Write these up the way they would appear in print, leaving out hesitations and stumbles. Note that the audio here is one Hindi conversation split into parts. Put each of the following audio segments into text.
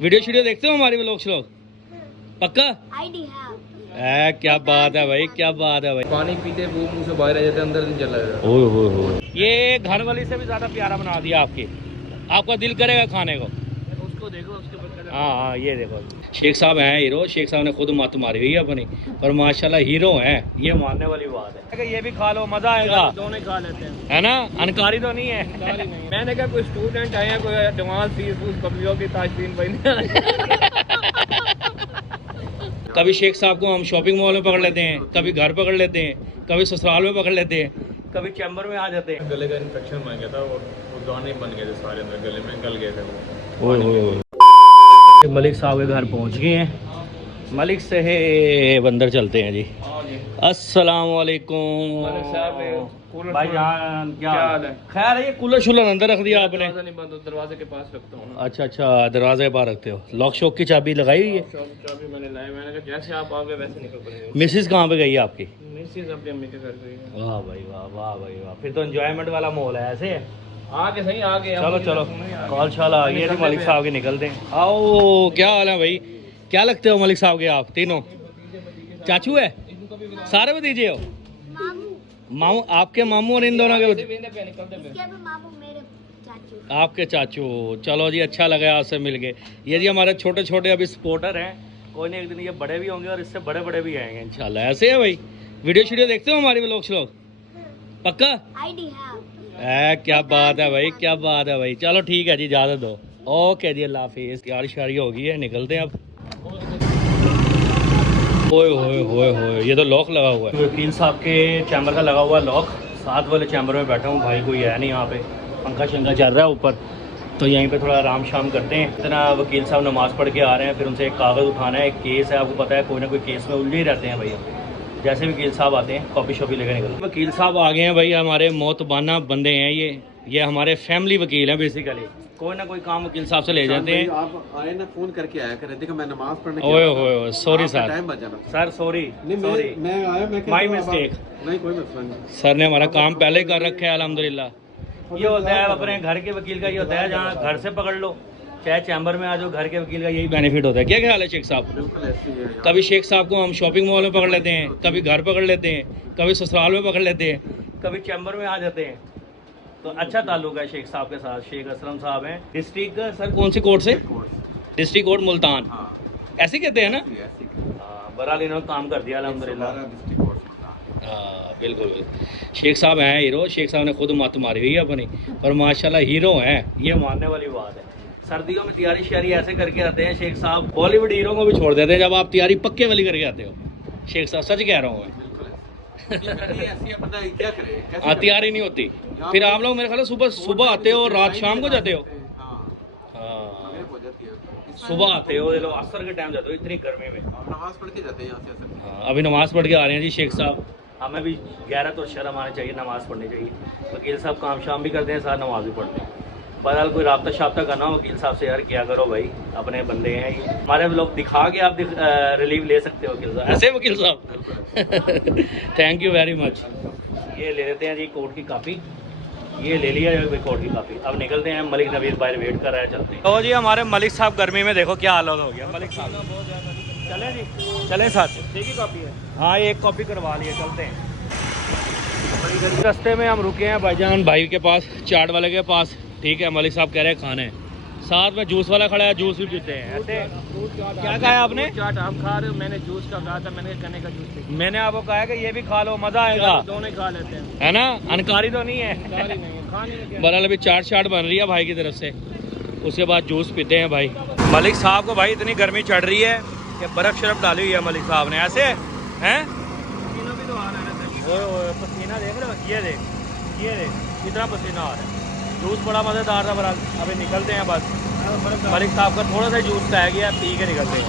वीडियो शीडियो देखते हो हमारे व्लॉग्स लोग? पक्का? आईडी है। क्या बात है भाई, क्या बात है भाई। पानी पीते वो मुंह से बाहर आ जाते, अंदर नहीं चला जाता। ओए होए होए, ये घर वाली से भी ज्यादा प्यारा बना दिया आपकी। आपका दिल करेगा खाने को। उसको देखो, उसके ऊपर हाँ, ये देखो शेख साहब हैं हीरो। शेख साहब ने खुद मत मारी हुई है अपनी, पर माशाल्लाह हीरो हैं, ये मानने वाली बात है। ये भी खा लो, मजा आएगा। दोनों खा लेते हैं, है ना? अनकारी तो नहीं है। नहीं। मैंने कहा कोई स्टूडेंट आए हैं, कोई एडवांस फीस कपियों की ताशबीन भाई। कभी शेख साहब को हम शॉपिंग मॉल में पकड़ लेते हैं, कभी घर पकड़ लेते हैं, कभी ससुराल में पकड़ लेते हैं, कभी चैम्बर में आ जाते हैं। गले का इन्फेक्शन बन गया था और वो दाने बन गए थे सारे अंदर गले में, गल गए थे वो। मलिक साहब के घर पहुंच गए हैं। मलिक से अंदर चलते हैं जी। अस्सलाम वालेकुम भाई जान, क्या हाल है? खैर है, ये कूलर शुलर अंदर रख दिया आपने? नहीं बंद, दरवाजे के पास रखता हूँ। अच्छा अच्छा, दरवाजे के पास रखते हो। लॉक शॉक की चाबी लगाई हुई है? चाबी मैंने लाई, मैंने कहा जैसे आप आ गए वैसे निकल पड़ेंगे। मिसेस कहाँ पे गई है आपकी? मिसेस अपनी अम्मी के घर गई है। वाह भाई वाह, वाह भाई वाह, फिर तो एंजॉयमेंट वाला माहौल है। ऐसे आगे सही, आगे चलो चलो, कॉल शाल आ गई है, मलिक साहब के निकलते हैं। आओ, क्या हाल है भाई? क्या लगते हो मलिक साहब के आप तीनों? चाचू है सारे भतीजे हो? मामू आपके मामू और इन दोनों के इसके भी मामू मेरे चाचू। आपके चाचू। चलो जी, अच्छा लगा आपसे मिल के। ये जी हमारे छोटे छोटे अभी सपोर्टर हैं। कोई नहीं, एक दिन ये बड़े भी होंगे और इससे बड़े बड़े भी आएंगे इंशाल्लाह। ऐसे है भाई। वीडियो शीडियो देखते हो हमारे व्लॉग्स लोग? पक्का? आईडी है। क्या बात है भाई, क्या बात है भाई। चलो ठीक है जी, इजाजत दो। ओके जी, अल्लाह हाफिज़। तैयारी शारी हो गई है, निकलते हैं अब। ओए होए होए होए, ये तो लॉक लगा हुआ है। वकील साहब के चैम्बर का लगा हुआ है लॉक। साथ वाले चैम्बर में बैठा हूँ भाई, कोई है नहीं यहाँ पे। पंखा शंखा चल रहा है ऊपर, तो यहीं पे थोड़ा आराम शाम करते हैं। इतना वकील साहब नमाज़ पढ़ के आ रहे हैं, फिर उनसे एक कागज़ उठाना है। एक केस है, आपको पता है, कोई ना कोई केस में उलझे ही रहते हैं भैया। जैसे वकील साहब आते हैं, कॉपी शॉपी लेकर निकलते हैं। वकील साहब आ गए हैं भाई, हमारे मोतबाना बंदे हैं ये हमारे फैमिली वकील हैं बेसिकली। कोई ना कोई काम वकील साहब से ले जाते हैं। आप आए ना, फोन करके आया करें। देखो मैं नमाज पढ़ने ओए ओए, सॉरी सर, टाइम बच जाना सर सॉरी सॉरी, मैं आया, मैं माई मिस्टेक। नहीं कोई मसला नहीं। सर ने हमारा काम पहले ही कर रखा है अल्हम्दुलिल्लाह। ये होता है अपने घर के वकील का, ये होता है जहाँ घर से पकड़ लो चाहे चैम्बर में आ जाओ, घर के वकील का यही बेनिफिट होता है। क्या ख्याल है शेख साहब? बिल्कुल ऐसी है। कभी शेख साहब को हम शॉपिंग मॉल में पकड़ लेते हैं, कभी घर पकड़ लेते हैं, कभी ससुराल में पकड़ लेते हैं, कभी चैम्बर में आ जाते हैं। तो अच्छा ताल्लुक है शेख साहब के साथ। शेख असलम साहब हैं डिस्ट्रिक्ट, सर कौन सी कोर्ट से? District court Multan. हाँ, ऐसे कहते हैं ना? ऐसी बहरहाल इन्होंने काम कर दिया अल्हम्दुलिल्लाह। डिस्ट्रिक्ट कोर्ट में। हाँ बिल्कुल बिल्कुल। शेख साहब हैं हीरो। शेख साहब ने खुद मत मारी हुई है अपनी, पर माशाल्लाह हीरो हैं, ये मानने वाली बात है। सर्दियों में तैयारी श्यारी ऐसे करके आते हैं शेख साहब, बॉलीवुड हीरो को भी छोड़ देते हैं जब आप तैयारी पक्के वाली करके आते हो। शेख साहब सच कह रहा हूँ मैं। क्या करें, हाँ, तैयारी नहीं होती। फिर आप लोग मेरे ख्याल सुबह सुबह आते हो और रात शाम को जाते हो। हाँ, सुबह आते हो, ये लोग असर के टाइम जाते हो इतनी गर्मी में। नमाज पढ़ के जाते हैं यहाँ से। हाँ, अभी नमाज़ पढ़ के आ रहे हैं जी शेख साहब। हमें भी गैरत और शर्म आनी चाहिए, नमाज़ पढ़नी चाहिए। वकील साहब काम शाम भी करते हैं, साथ नमाज भी पढ़ते हैं। बहरहाल कोई राब्ता शाब्ता करना हो वकील साहब से यार किया करो भाई, अपने बंदे हैं ये। हमारे लोग दिखा के आप रिलीव ले सकते हो वकील साहब, ऐसे वकील साहब। Thank you very much. ये ले लेते हैं जी कोर्ट की कापी, ये ले लिया है कोर्ट की कापी। अब निकलते हैं, मलिक नवीर बाहर वेट कर रहा है, चलते हैं। तो जी हमारे मलिक साहब गर्मी में देखो क्या हालत हो गया। मलिक साहब चलें जी, चलें साथ। ठीक ही कॉपी है। हाँ, एक कॉपी करवा लिए, चलते हैं। रास्ते में हम रुके हैं भाईजान भाई के पास, चाट वाले के पास। ठीक है, मलिक साहब कह रहे हैं खाने, साथ में जूस वाला खड़ा है, जूस भी पीते हैं। ऐसे क्या कहा है आपने? चाट आप खा रहे हो, मैंने जूस का कहा था, मैंने गन्ने का जूस पी। मैंने आपको कहा है कि ये भी खा लो, मजा आएगा। दोनों खा लेते हैं, है ना? अनकारी तो नहीं है। बहरहाल अभी चाट बन रही है भाई की तरफ से, उसके बाद जूस पीते हैं भाई। मलिक साहब को भाई इतनी गर्मी चढ़ रही है कि बर्फ शरफ डाली हुई है मलिक साहब ने। ऐसे हैं, पसीना देख रहे हो? ये देख कितना पसीना आ रहा है। जूस बड़ा मज़ेदार था। बहरहाल अभी निकलते हैं बस। मलिक साहब का थोड़ा सा जूस रह गया, पी के निकलते हैं।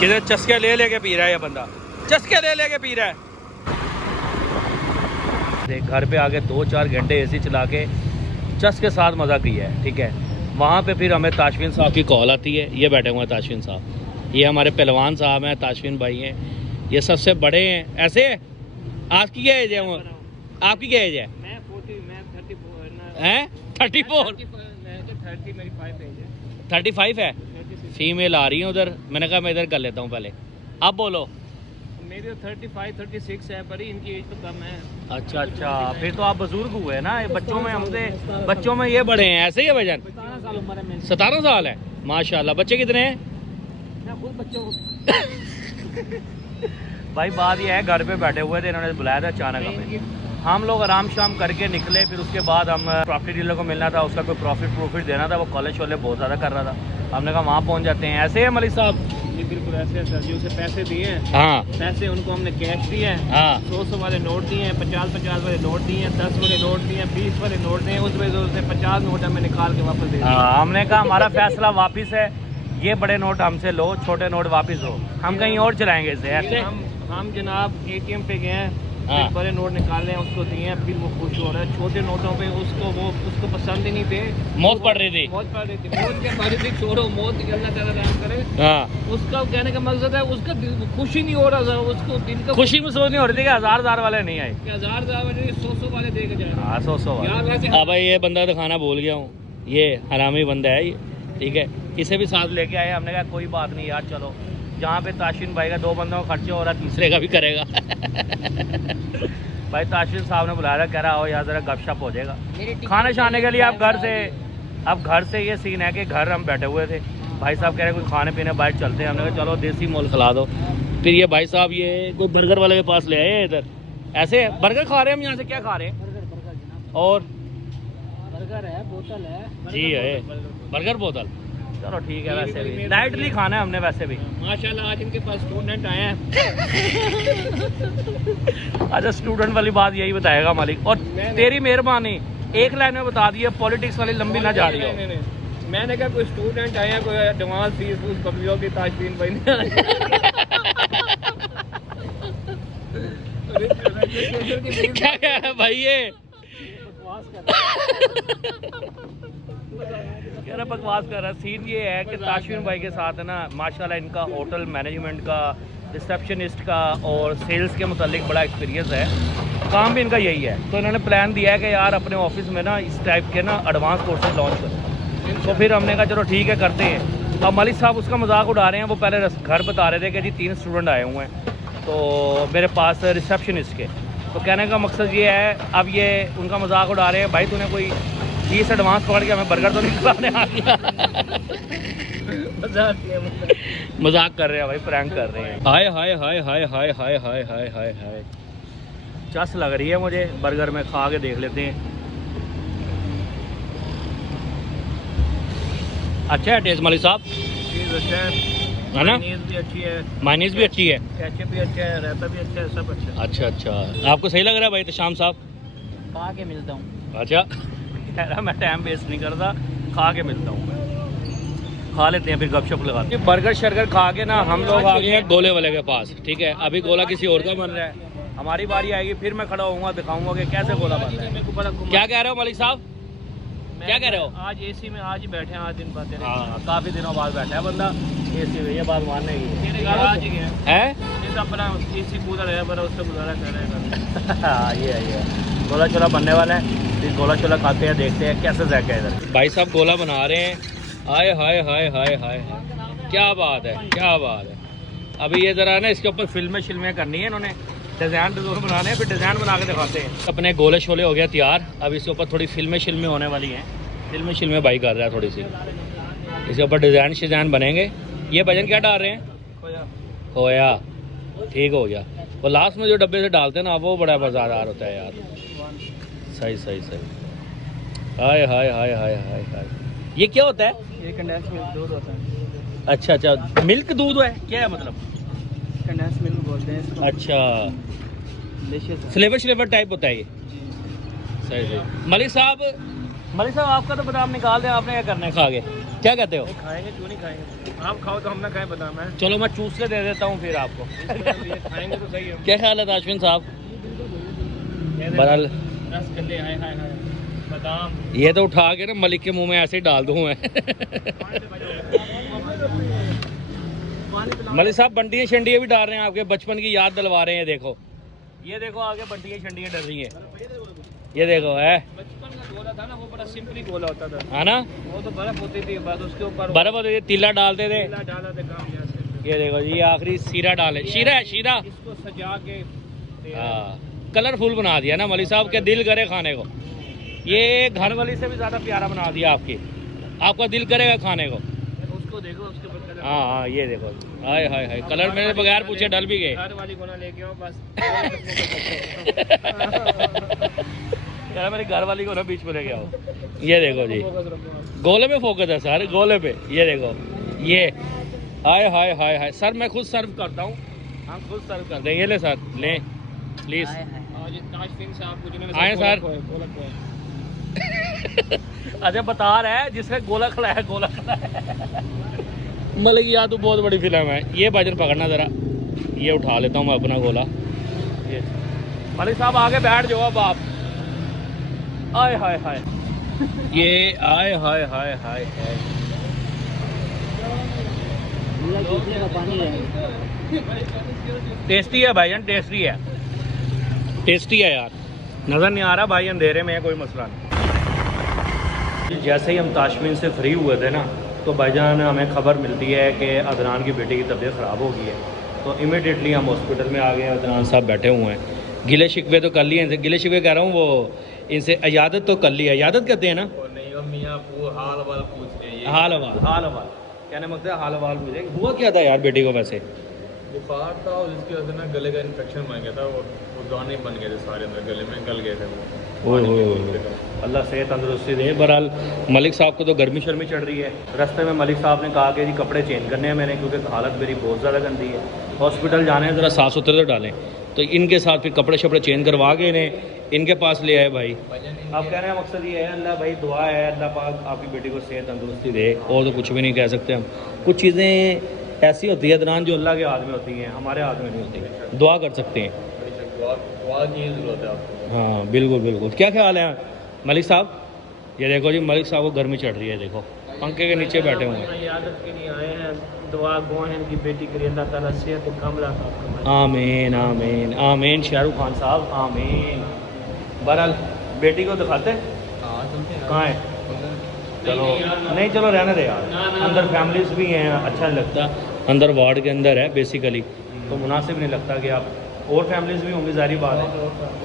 किधर चस्के ले लेके पी रहा है ये बंदा, चस्के ले लेके पी रहा है। देख, घर पे आके 2-4 घंटे एसी चला के चस्के के साथ मज़ा किया है। ठीक है, वहाँ पे फिर हमें ताशफीन साहब की कॉल आती है। ये बैठे हुए हैं ताशफीन साहब, ये हमारे पहलवान साहब हैं, ताशफीन भाई हैं, ये सबसे बड़े हैं। ऐसे आपकी क्या एज है? आपकी क्या एज है? मैं 40, मैं 34 हैं? 34? 30 मेरी 5 एज है। 35 है? फीमेल आ रही है उधर, मैंने कहा मैं इधर कर लेता हूँ पहले। अब बोलो। मेरी 35-36 है, पर इनकी एज तो कम है। अच्छा अच्छा, फिर तो आप बुजुर्ग हुए ना, ये बच्चों में हमसे, बच्चों में ये बड़े हैं, ऐसे ही है भाईजान? 17 साल उम्र है मेरी। 17 साल है, माशाल्लाह। बच्चे कितने हैं? मैं खुद बच्चों को भाई बात ये है, घर पे बैठे हुए थे, इन्होंने बुलाया था अचानक हमें। हम लोग आराम शाम करके निकले, फिर उसके बाद हम प्रॉपर्टी डीलर को मिलना था, उसका कोई प्रॉफिट देना था, वो कॉलेज वाले बहुत ज़्यादा कर रहा था। हमने कहा वहाँ पहुँच जाते हैं। ऐसे है मलिक साहब? जी बिल्कुल ऐसे है सर जी। उसे पैसे दिए हैं, हाँ पैसे उनको हमने कैश दिए हैं, हाँ 100 वाले नोट दिए हैं, 50 वाले नोट दिए हैं, 10 वाले नोट दिए हैं, 20 वाले नोट दिए हैं। उस वजह से उसने 50 नोट हमें निकाल के वापस दे दिए। हाँ, हमने कहा हमारा फैसला वापस है, ये बड़े नोट हमसे लो, छोटे नोट वापस हो, हम कहीं और चलाएंगे इसे। ऐसे हम जनाब ATM पे गए हैं, हाँ। फिर बड़े नोट निकाले हैं, उसको दिए हैं, फिर वो खुश हो रहा है। छोटे नोटों पे उसको पसंद ही नहीं थे, मौत पड़ रही थी। मौत पड़ रही थी। मौत के बारे में छोड़ो, मौत निकलना चाह रहा करे। हाँ, उसका कहने का मकसद है, उसका खुशी नहीं हो रहा था, उसको दिन का खुशी महसूस नहीं हो रही थी कि 1000 वाले नहीं आए। 1000 वाले 100 वाले दे के जाए। हाँ 100 यार वैसे हाँ भाई, ये बंदा दिखाना भूल गया हूँ, ये हरामी बंदा है ये, ठीक है। इसे भी साथ लेके आए, हमने कहा कोई बात नहीं यार, चलो जहाँ पे ताशिन भाई का 2 बंदों का खर्चा हो रहा है, तीसरे का भी करेगा। भाई ताशिन साहब ने बुलाया था, कह रहा हो यार ज़रा गपशप हो जाएगा। खाने शाने के लिए आप घर से ये सीन है कि घर हम बैठे हुए थे, भाई साहब कह रहे कुछ खाने पीने बाहर चलते हैं। हमने कहा चलो देसी मोल खिला दो। फिर ये भाई साहब ये कोई बर्गर वाले के पास ले आए इधर। ऐसे बर्गर खा रहे हैं हम यहाँ से, क्या खा रहे हैं? और बर्गर है, बोतल है जी है, बर्गर बोतल। चलो ठीक है, वैसे भी लाइटली खाना है हमने वैसे भी। माशाल्लाह आज इनके पास स्टूडेंट आए हैं। अच्छा, स्टूडेंट वाली बात यही बताएगा मालिक, और तेरी मेहरबानी एक लाइन में बता दी है, पॉलिटिक्स वाली लंबी ना जा रही हो। नहीं। मैंने कहा कोई स्टूडेंट आए हैं, कोई एडवांस फीस कबियों की ताशबीन भाई क्या कह रहा है भाई ये? कह रहा बकवास कर रहा है। सीन ये है कि ताशबीन भाई के साथ है ना, माशाल्लाह इनका होटल मैनेजमेंट का, रिसेप्शनिस्ट का और सेल्स के मुतालिक बड़ा एक्सपीरियंस है, काम भी इनका यही है। तो इन्होंने प्लान दिया है कि यार अपने ऑफिस में ना इस टाइप के ना एडवांस कोर्सेज लॉन्च करें। तो फिर हमने कहा चलो ठीक है करते हैं। अब मलिक साहब उसका मजाक उड़ा रहे हैं, वो पहले घर बता रहे थे कि जी 3 स्टूडेंट आए हुए हैं तो मेरे पास रिसेप्शनिस्ट के। तो कहने का मकसद ये है, अब ये उनका मजाक उड़ा रहे हैं, भाई तूने कोई 20 एडवांस पकड़ के हमें बर्गर तो नहीं खिलाने आ गया। मजाक कर रहे हैं भाई, प्रैंक कर रहे हैं। हाय हाय हाय हाय हाय हाय हाय हाय हाय हाय, चस लग रही है मुझे बर्गर में, खा के देख लेते हैं। अच्छा है टेस्ट मलिक साहब? चीज़ अच्छा है ना? नींद भी अच्छी है, मायनीज भी अच्छी है, केचप भी अच्छा है, रायता भी अच्छा है, सब अच्छा है। अच्छा अच्छा, आपको सही लग रहा है भाई शाम साहब? खा के मिलता हूँ। अच्छा, कह रहा मैं टाइम वेस्ट नहीं करता, खा के मिलता हूँ मैं। खा लेते हैं फिर गपशप लगाते हैं। बर्गर शर्गर खा के ना हम लोग आ गए हैं गोले वाले के पास, ठीक है। अभी गोला किसी और का बन रहा है, हमारी बारी आएगी फिर मैं खड़ा होऊंगा, दिखाऊंगा कि कैसे गोला बन रहा है। क्या कह रहे हो मलिक साहब? क्या कह रहे हो? आज AC में आज ही बैठे हैं, आज दिन बाद हाँ, काफ़ी दिनों बाद बैठा है बंदा AC में, ये बात मानने की आज ही गया है। जिसका अपना AC कूलर है, बड़ा उससे गुजारा कर रहे हैं। हाँ ये है, ये है। गोला चोला बनने वाला है, फिर गोला चोला खाते हैं, देखते हैं कैसे जाके इधर। भाई साहब गोला बना रहे हैं, हाय हाय हाय हाय हाय, क्या बात है, क्या बात है। अभी ये ज़रा ना इसके ऊपर फिल्में करनी है, इन्होंने डिज़ाइन बनाने हैं, फिर डिज़ाइन बना के दिखाते हैं। अपने गोले शोले हो गया तैयार, अब इसके ऊपर थोड़ी फिल्में होने वाली हैं। फिल्में भाई कर रहा है थोड़ी सी, इसके ऊपर डिज़ाइन बनेंगे। ये भजन क्या डाल रहे हैं? खोया, ठीक हो गया। वो लास्ट में जो डब्बे से डालते हैं ना, वो बड़ा मज़ेदार होता है यार। सही सही सही। हाय हाय हाय हाय हाय हाय, ये क्या होता है? ये कंडेंस मिल्क दूध होता है। अच्छा अच्छा, मिल्क दूध है, क्या है मतलब? कंडेंस मिल्क बोलते हैं इसको। अच्छा, डिलीशियस फ्लेवर टाइप होता है ये। सही सही। मलिक साहब आपका तो बादाम निकाल दें, आपने क्या करना है खा के? क्या कहते हो? खाएंगे क्यों नहीं खाएंगे, आप खाओ तो हम ना खाएं बादाम है। चलो मैं चूस के दे देता हूँ फिर आपको। ये खाएंगे तो सही है। क्या ख्याल है ताशविन साहब? बहरहाल रसगुल्ले, हाय हाय हाय, बादाम। ये तो उठा के ना मलिक के मुंह में ऐसे ही डाल दूँ मैं। मलिक साहब बंटियाँ शंडियाँ भी डाल रहे हैं, आपके बचपन की याद दिलवा रहे हैं। देखो, ये देखो आगे बंटियाँ शंडियाँ डर रही हैं। ये देखो है बचपन का गोला था ना, वो बड़ा सिंपली गोला होता था। है ना, वो तो बर्फ होती थी, बस उसके ऊपर बर्फ होती थी, तिला डालते थे। पीला डाला था काम यहाँ से। ये देखो जी, ये आखिरी शीरा डाले, शीरा है शीरा। इसको सजा के हाँ, कलरफुल बना दिया ना मलिक साहब के, दिल करे खाने को। ये घर वाली से भी ज़्यादा प्यारा बना दिया आपकी, आपका दिल करेगा खाने को। उसको देखो, उसके बाद कलर। हाँ हाँ, ये देखो, हाय हाय हाय, कलर मेरे बगैर पूछे डल भी गए। घर वाली गोला लेके आओ बस। यार मेरी घर वाली को ना बीच में लेके आओ। ये देखो जी, गोले पे फोकस है सर, गोले पे। ये देखो, ये हाय हाय हाय हाय। सर मैं खुद सर्व करता हूँ, हम खुद सर्व करते हैं। ये ले सर, ले प्लीज। आए सर। अच्छा बता रहा है जिसने गोला खिलाया, गोला खिलाया। मलिक यार तू बहुत बड़ी फिल्म है। ये भाईजान पकड़ना ज़रा, ये उठा लेता हूँ मैं अपना गोला। ये मलिक साहब आगे बैठ जाओ अब आप। आय हाय हाय, ये आय हाय हाय हाय हाय। टेस्टी है भाईजान, टेस्टी है, टेस्टी है यार। नज़र नहीं आ रहा भाई अंधेरे में है, कोई मसला नहीं। जैसे ही हम ताशमीन से फ्री हुए थे ना, तो भाईजान हमें खबर मिलती है कि अदनान की बेटी की तबीयत ख़राब हो गई है। तो इमीडिएटली हम हॉस्पिटल में आ गए। अदनान साहब बैठे हुए हैं, गिले शिकवे तो कर लिए इनसे, गिले शिकवे कह रहा हूँ, वो इनसे इजाज़त तो कर ली है। इजाज़त कहते हैं ना, हाल हवाल कहने मतलब हाल हवाल पूछे। हुआ क्या था यार बेटी को? वैसे बुखार था और इसकी वजह से ना गले का इन्फेक्शन बन गया था, वो दाने बन गए थे सारे अंदर गले में, गल गए थे वो। अल्लाह सेहत तंदुरुस्ती दे। बहरहाल मलिक साहब को तो गर्मी शर्मी चढ़ रही है। रास्ते में मलिक साहब ने कहा कि जी कपड़े चेंज करने हैं मैंने, क्योंकि हालत मेरी बहुत ज़्यादा गंदी है, हॉस्पिटल जाने हैं, ज़रा साफ़ सुथरे तो डालें। तो इनके साथ फिर कपड़े शपड़े चेंज करवा के इन्हें इनके पास ले आए भाई। आप कहने का मकसद ये है, अल्लाह भाई दुआ है, अल्लाह पाक आपकी बेटी को सेहत तंदुरुस्ती दे, और तो कुछ भी नहीं कह सकते हम। कुछ चीज़ें ऐसी होती है दरान जो अल्लाह के हाथ में होती हैं, हमारे हाथ में नहीं होती। दुआ कर सकते हैं, दुआ की ज़रूरत है आपको। हाँ बिल्कुल बिल्कुल। क्या ख्याल है मलिक साहब? ये देखो जी, मलिक साहब को गर्मी चढ़ रही है, देखो पंखे के नीचे बैठे हुए हैं। इयादत के लिए आए हैं, दुआ गो हैं इनकी बेटी के लिए, अल्लाह ताला सेहत कामला आपको। आमीन आमीन आमीन। शाहरुख खान साहब आमीन। बहरहाल बेटी को दिखाते कहाँ है? चलो नहीं, चलो रहने दे यार, अंदर फैमिलीज भी हैं, अच्छा नहीं लगता। अंदर वार्ड के अंदर है बेसिकली, तो मुनासिब नहीं लगता कि आप, और फैमिलीज भी होंगी, जारी बात है।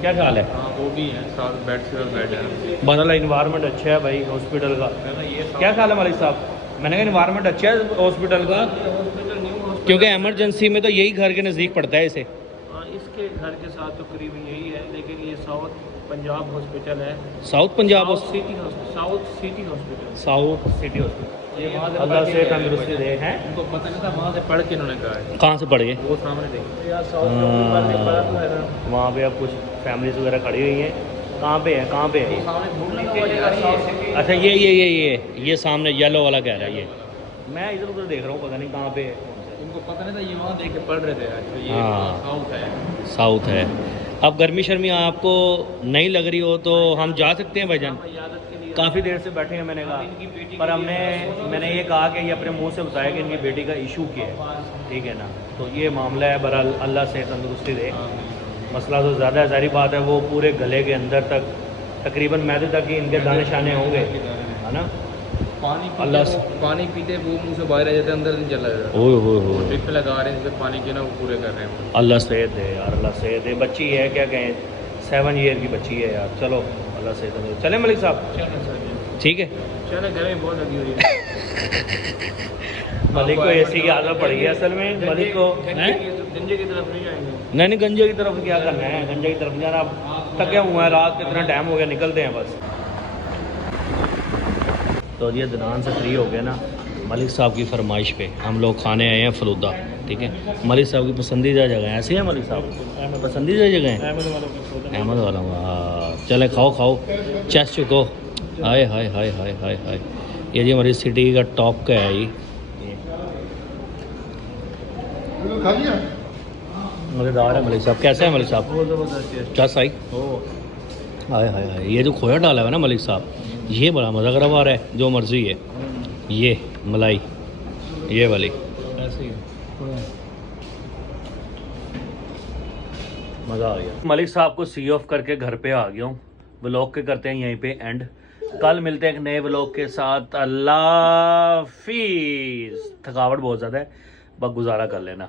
क्या ख्याल है? हाँ वो भी है, साथ बेड से बेड है। बहरहाल इन्वायरमेंट अच्छा है भाई हॉस्पिटल का। क्या ख्याल है मलिक साहब? मैंने कहा इन्वायरमेंट अच्छा है हॉस्पिटल का, क्योंकि एमरजेंसी में तो यही घर के नज़दीक पड़ता है इसे। इसके घर के साथ तो करीब यही है, लेकिन ये साउथ पंजाब हॉस्पिटल है। South Punjab south city hospital. South city hospital. अल्लाह से तंदुरुस्ती दे। हैं उनको पता नहीं था, वहाँ से पढ़ के इन्होंने कहा है। कहाँ से पढ़ गए? वो सामने देखिए यार साउथ के ऊपर में पड़ा तो है ना। वहाँ पे अब कुछ फैमिलीज वगैरह खड़ी हुई हैं। कहाँ पे है, कहाँ पे है? सामने धूप निकल यार। अच्छा ये सामने येलो वाला कह रहा है। ये मैं इधर उधर देख रहा हूँ, पता नहीं कहाँ पे है। उनको पता नहीं था, ये वहाँ देख के पढ़ रहे थे अच्छा ये हाँ। साउथ है। साउथ है। अब गर्मी शर्मी आपको नहीं लग रही हो तो हम जा सकते हैं भाईजान। काफ़ी देर से बैठे हैं, मैंने कहा, पर मैंने ये कहा कि ये अपने मुंह से बताया कि इनकी बेटी का इशू क्या है, ठीक है ना। तो ये मामला है। बहरहाल अल्लाह से तंदुरुस्ती दे। मसला तो ज़्यादा सारी बात है, वो पूरे गले के अंदर तक तकरीबन मैदे तक ही इनके दाने शाने होंगे, है ना। अल्लाह से पानी पीते वो मुंह से बाहर आ जाते, अंदर नहीं चला जाता। ओए होए होए, ड्रिप लगा रहे हैं, जिससे पानी के ना वो पूरे कर रहे हैं। अल्लाह सेहत दे यार, अल्लाह सेहत दे। बच्ची है, क्या कहें, 7 ईयर की बच्ची है यार। चलो अल्लाह सेहत दे। चले मलिक साहब, ठीक है। चलो गर्मी बहुत लगी हुई है। मलिक को एसी की आदत पड़ गई असल में। मलिक को गंजे की तरफ नहीं जाएंगे। नहीं गंजे की तरफ क्या करना है, गंजे की तरफ जाना। अब थके हुए हैं, रात कितना टाइम हो गया, निकलते हैं बस। तो ये दनान से फ्री हो गया ना, मलिक साहब की फरमाइश पे हम लोग खाने आए हैं फलूदा, ठीक है। मलिक साहब की पसंदीदा जगह है, ऐसी है मलिक साहब पसंदीदा जगह है अहमद वाला। हाँ चले खाओ चेस चुको। हाय हाय हाय हाय हाय हाय। ये जी हमारी सिटी का टॉप का है। ये मज़ेदार है मलिक साहब। कैसे है मलिक साहब? क्या सही? हाय हाय हाय। ये जो खोया डाला है ना मलिक साहब, ये बड़ा मज़ा करवा रहा है। जो मर्ज़ी है, ये मलाई ये वाली ऐसे ही मज़ा आ गया। मलिक साहब को सी ऑफ करके घर पे आ गया हूँ। व्लॉग के करते हैं यहीं पे एंड। कल मिलते हैं एक नए व्लॉग के साथ। अल्लाह हाफिज़। थकावट बहुत ज़्यादा है, बस गुजारा कर लेना।